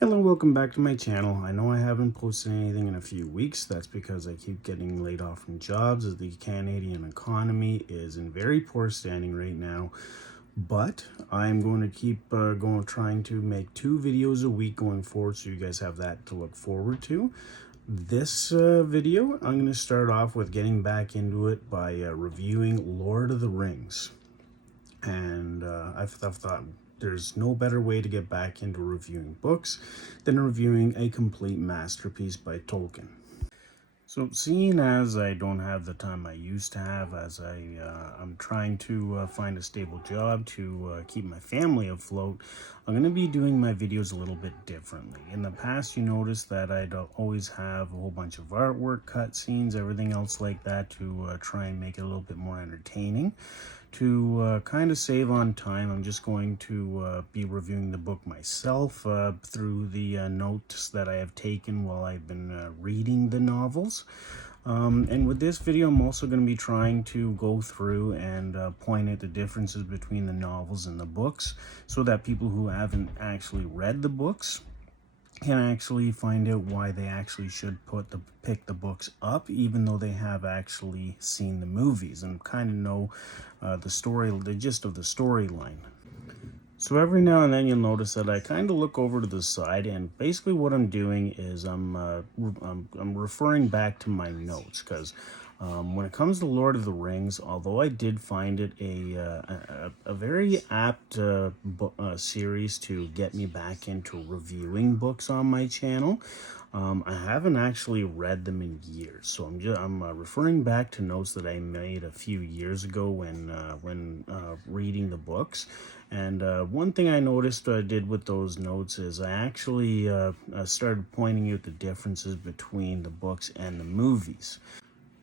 Hello and welcome back to my channel. I know I haven't posted anything in a few weeks. That's because I keep getting laid off from jobs as the Canadian economy is in very poor standing right now. But I'm going to keep trying to make 2 videos a week going forward, so you guys have that to look forward to. This video, I'm going to start off with getting back into it by reviewing Lord of the Rings. And I've thought there's no better way to get back into reviewing books than reviewing a complete masterpiece by Tolkien. So seeing as I don't have the time I used to have, as I'm trying to find a stable job to keep my family afloat, I'm going to be doing my videos a little bit differently. In the past, you noticed that I'd always have a whole bunch of artwork, cutscenes, everything else like that to try and make it a little bit more entertaining. To kind of save on time, I'm just going to be reviewing the book myself through the notes that I have taken while I've been reading the novels. And with this video, I'm also going to be trying to go through and point out the differences between the novels and the books, so that people who haven't actually read the books can actually find out why they actually should pick the books up, even though they have actually seen the movies and kind of know the gist of the storyline. So every now and then you'll notice that I kind of look over to the side, and basically what I'm doing is I'm referring back to my notes, because when it comes to Lord of the Rings, although I did find it a very apt series to get me back into reviewing books on my channel, I haven't actually read them in years. So I'm referring back to notes that I made a few years ago when reading the books. And one thing I noticed I did with those notes is I actually started pointing out the differences between the books and the movies.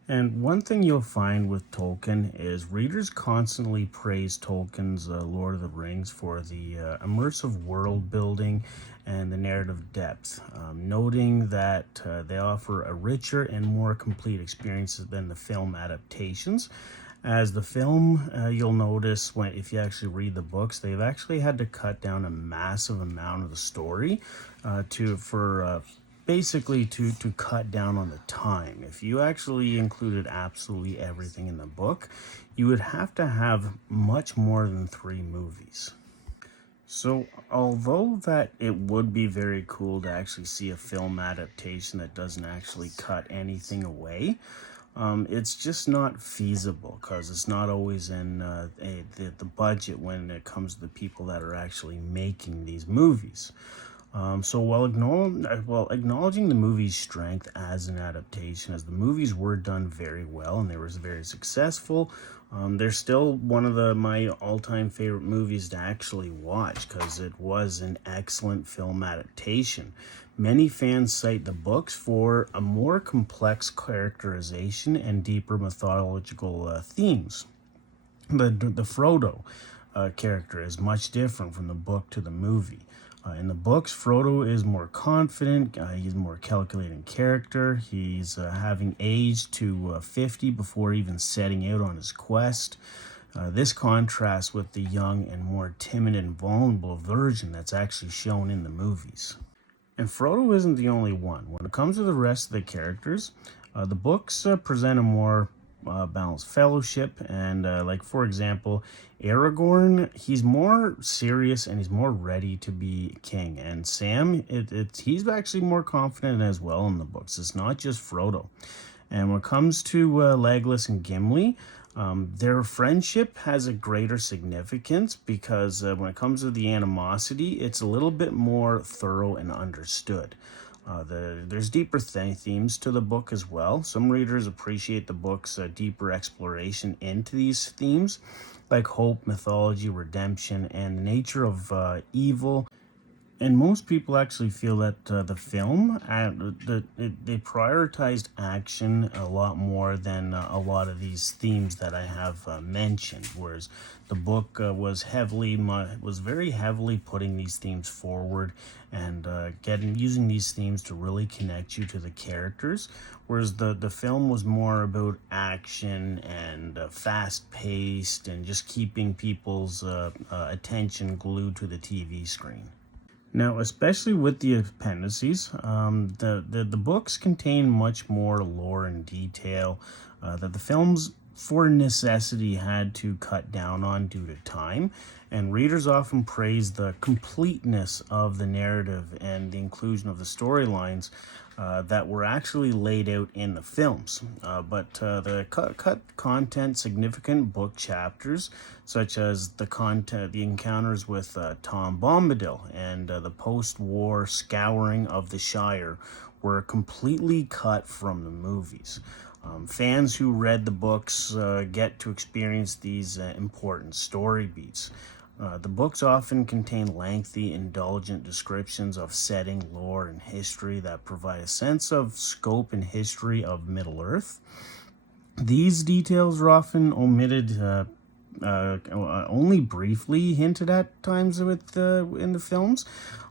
And one thing you'll find with Tolkien is readers constantly praise Tolkien's Lord of the Rings for the immersive world building and the narrative depth, noting that they offer a richer and more complete experience than the film adaptations. As the film, you'll notice if you actually read the books, they've actually had to cut down a massive amount of the story basically to cut down on the time. If you actually included absolutely everything in the book, you would have to have much more than 3 movies. So although that it would be very cool to actually see a film adaptation that doesn't actually cut anything away, it's just not feasible, because it's not always in the budget when it comes to the people that are actually making these movies. So while acknowledging the movie's strength as an adaptation, as the movies were done very well and they were very successful, they're still one of my all-time favorite movies to actually watch, because it was an excellent film adaptation. Many fans cite the books for a more complex characterization and deeper mythological themes. The Frodo character is much different from the book to the movie. In the books, Frodo is more confident, he's a more calculating character, he's having aged to 50 before even setting out on his quest. This contrasts with the young and more timid and vulnerable version that's actually shown in the movies. And Frodo isn't the only one. When it comes to the rest of the characters, the books present a more balanced fellowship, and like for example, Aragorn, he's more serious and he's more ready to be king, and Sam, he's actually more confident as well in the books. It's not just Frodo. And when it comes to Legolas and Gimli, their friendship has a greater significance, because when it comes to the animosity, it's a little bit more thorough and understood. There's deeper themes to the book as well. Some readers appreciate the book's deeper exploration into these themes, like hope, mythology, redemption, and the nature of evil. And most people actually feel that the film, they prioritized action a lot more than a lot of these themes that I have mentioned, whereas the book was very heavily putting these themes forward and using these themes to really connect you to the characters, whereas the film was more about action and fast-paced and just keeping people's attention glued to the TV screen. Now, especially with the appendices, the books contain much more lore and detail that the films, for necessity, had to cut down on due to time. And readers often praise the completeness of the narrative and the inclusion of the storylines that were actually laid out in the films. But the cut content significant book chapters, such as the encounters with Tom Bombadil and the post-war scouring of the Shire, were completely cut from the movies. Fans who read the books get to experience these important story beats. The books often contain lengthy, indulgent descriptions of setting, lore, and history that provide a sense of scope and history of Middle-earth. These details are often omitted, only briefly hinted at times in the films.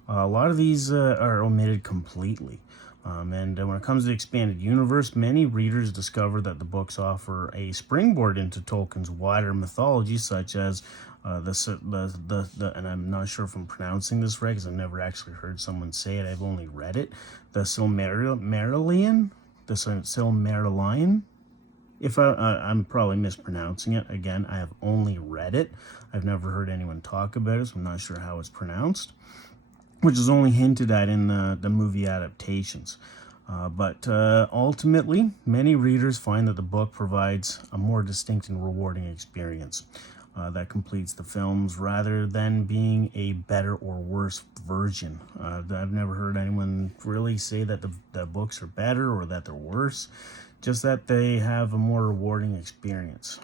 A lot of these are omitted completely. And when it comes to the expanded universe, many readers discover that the books offer a springboard into Tolkien's wider mythology, such as and I'm not sure if I'm pronouncing this right because I've never actually heard someone say it. I've only read it. The Silmarillion, the Silmarillion. If I'm probably mispronouncing it. Again, I have only read it. I've never heard anyone talk about it, so I'm not sure how it's pronounced, which is only hinted at in the movie adaptations. But ultimately, many readers find that the book provides a more distinct and rewarding experience that completes the films rather than being a better or worse version. I've never heard anyone really say that the books are better or that they're worse, just that they have a more rewarding experience.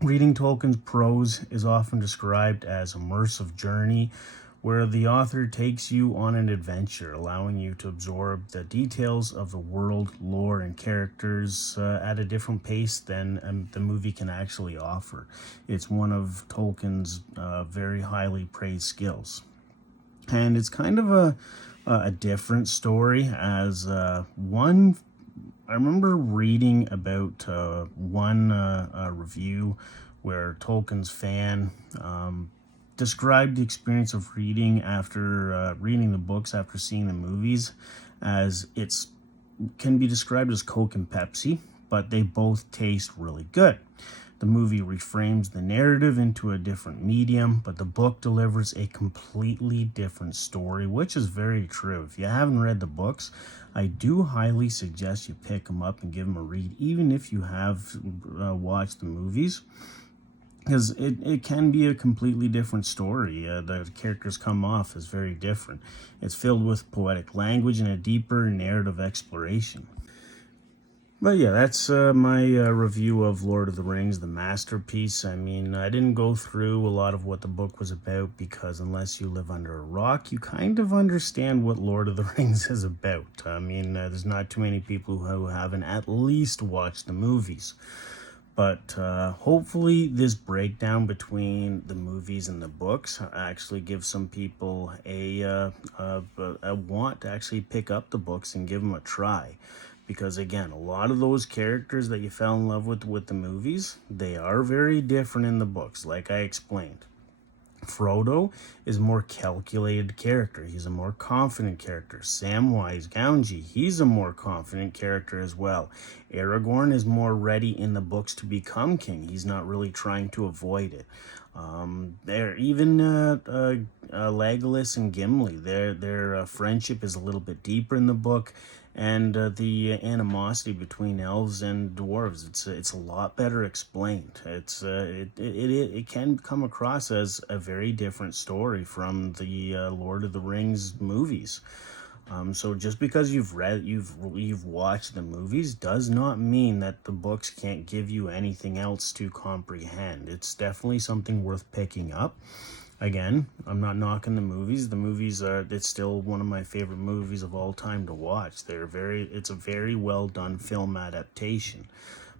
Reading Tolkien's prose is often described as immersive journey, where the author takes you on an adventure, allowing you to absorb the details of the world, lore, and characters at a different pace than the movie can actually offer. It's one of Tolkien's very highly praised skills. And it's kind of a different story as one. I remember reading about one review where Tolkien's fan described the experience of reading after reading the books after seeing the movies as it's can be described as Coke and Pepsi, but they both taste really good. The movie reframes the narrative into a different medium, but the book delivers a completely different story, which is very true. If you haven't read the books, I do highly suggest you pick them up and give them a read, even if you have watched the movies, because it can be a completely different story. The characters come off as very different. It's filled with poetic language and a deeper narrative exploration. But yeah, that's my review of Lord of the Rings, the masterpiece. I mean, I didn't go through a lot of what the book was about because unless you live under a rock, you kind of understand what Lord of the Rings is about. I mean, there's not too many people who haven't at least watched the movies. But hopefully this breakdown between the movies and the books actually gives some people a want to actually pick up the books and give them a try. Because again, a lot of those characters that you fell in love with the movies, they are very different in the books, like I explained. Frodo is a more calculated character. He's a more confident character. Samwise Gamgee, he's a more confident character as well. Aragorn is more ready in the books to become king. He's not really trying to avoid it. Legolas and Gimli, their friendship is a little bit deeper in the book, and the animosity between elves and dwarves, it's a lot better explained. It can come across as a very different story from the Lord of the Rings movies. So just because you've watched the movies does not mean that the books can't give you anything else to comprehend. It's definitely something worth picking up. Again, I'm not knocking the movies. The movies it's still one of my favorite movies of all time to watch. It's a very well done film adaptation.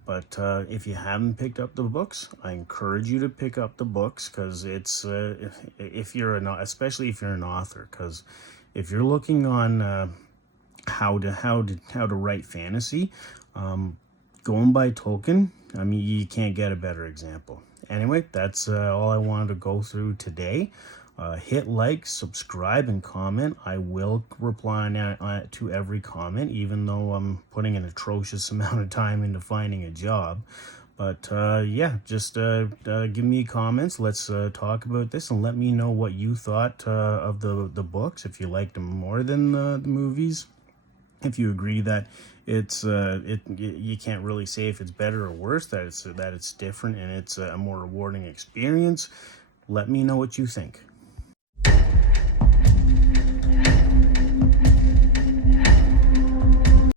But if you haven't picked up the books, I encourage you to pick up the books because it's especially if you're an author, because if you're looking on how to write fantasy, going by Tolkien, I mean, you can't get a better example. Anyway, that's all I wanted to go through today. Hit like, subscribe, and comment. I will reply to every comment, even though I'm putting an atrocious amount of time into finding a job. But yeah, just give me comments. Let's talk about this and let me know what you thought of the books. If you liked them more than the movies, if you agree that you can't really say if it's better or worse, that it's different and it's a more rewarding experience. Let me know what you think.